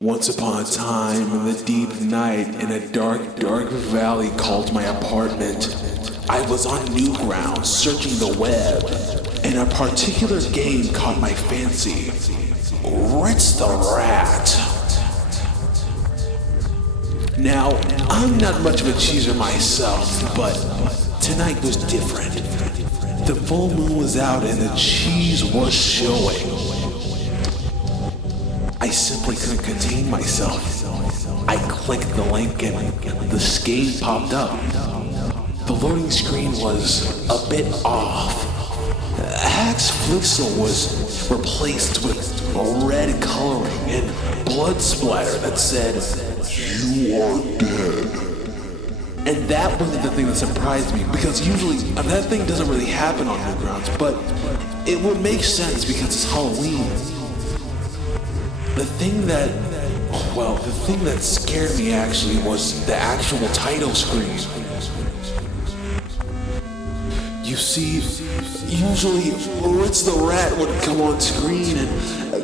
Once upon a time, in the deep night, in a dark, dark valley called my apartment, I was on Newgrounds searching the web, and a particular game caught my fancy. Ritz the Rat. Now, I'm not much of a cheeser myself, but tonight was different. The full moon was out and the cheese was showing. I simply couldn't contain myself. I clicked the link and the game popped up. The loading screen was a bit off. Hack's Flixel was replaced with a red coloring and blood splatter that said, "You are dead." And that wasn't the thing that surprised me, because usually that thing doesn't really happen on Newgrounds, but it would make sense because it's Halloween. The thing that scared me actually was the actual title screen. You see, usually Ritz the Rat would come on screen and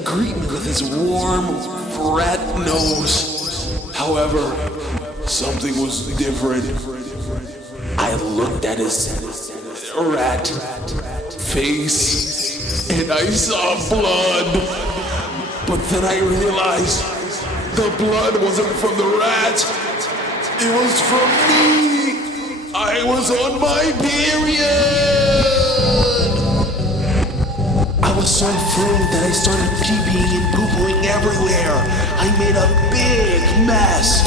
greet me with his warm rat nose. However, something was different. I looked at his rat face and I saw blood. But then I realized the blood wasn't from the rat. It was from me. I was on my period. I was so afraid that I started pee-peeing and poo-pooing everywhere. I made a big mess.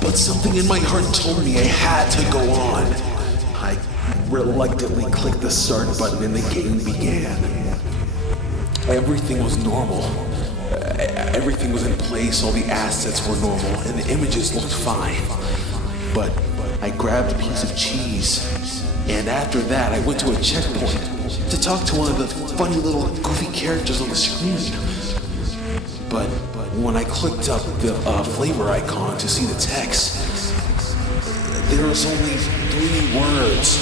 But something in my heart told me I had to go on. I reluctantly clicked the start button and the game began. Everything was normal. Everything was in place, all the assets were normal, and the images looked fine. But I grabbed a piece of cheese, and after that I went to a checkpoint to talk to one of the funny little goofy characters on the screen. But when I clicked up the flavor icon to see the text, there was only 3 words.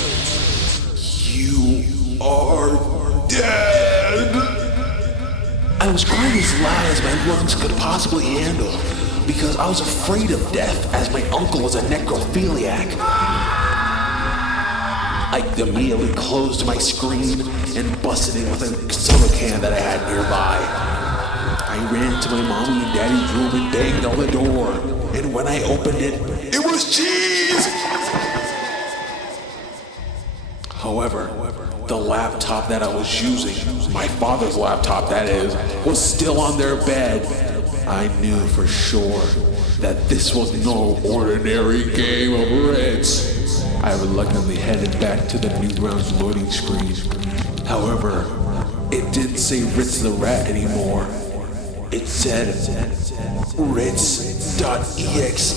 "You are dead." I was crying as loud as my lungs could possibly handle because I was afraid of death, as my uncle was a necrophiliac. I immediately closed my screen and busted in with a soda can that I had nearby. I ran to my mommy and daddy's room and banged on the door, and when I opened it, it was cheese! However, the laptop that I was using, my father's laptop that is, was still on their bed. I knew for sure that this was no ordinary game of Ritz. I reluctantly headed back to the Newgrounds loading screen. However, it didn't say Ritz the Rat anymore. It said Ritz.exe.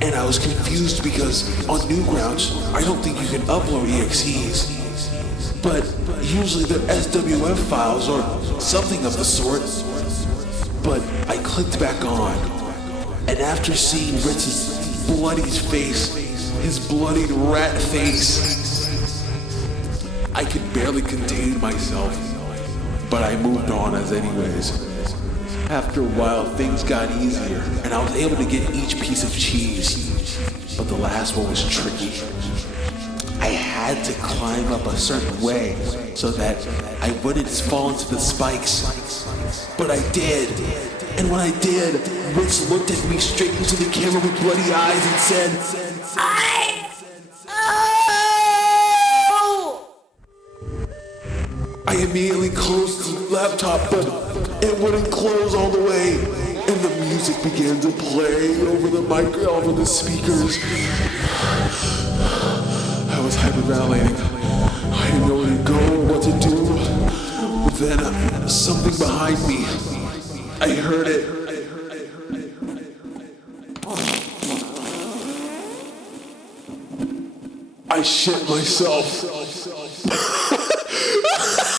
And I was confused because on Newgrounds, I don't think you can upload EXEs. But usually they're SWF files or something of the sort. But I clicked back on, and after seeing Ritz's bloody face, his bloodied rat face, I could barely contain myself. But I moved on as anyways. After a while, things got easier, and I was able to get each piece of cheese. But the last one was tricky. I had to climb up a certain way so that I wouldn't fall into the spikes. But I did. And when I did, Ritz looked at me straight into the camera with bloody eyes and said, I immediately closed the laptop, but it wouldn't close all the way, and the music began to play over the speakers. I was hyperventilating. I didn't know where to go or what to do. But then something behind me, I heard it. I shit myself.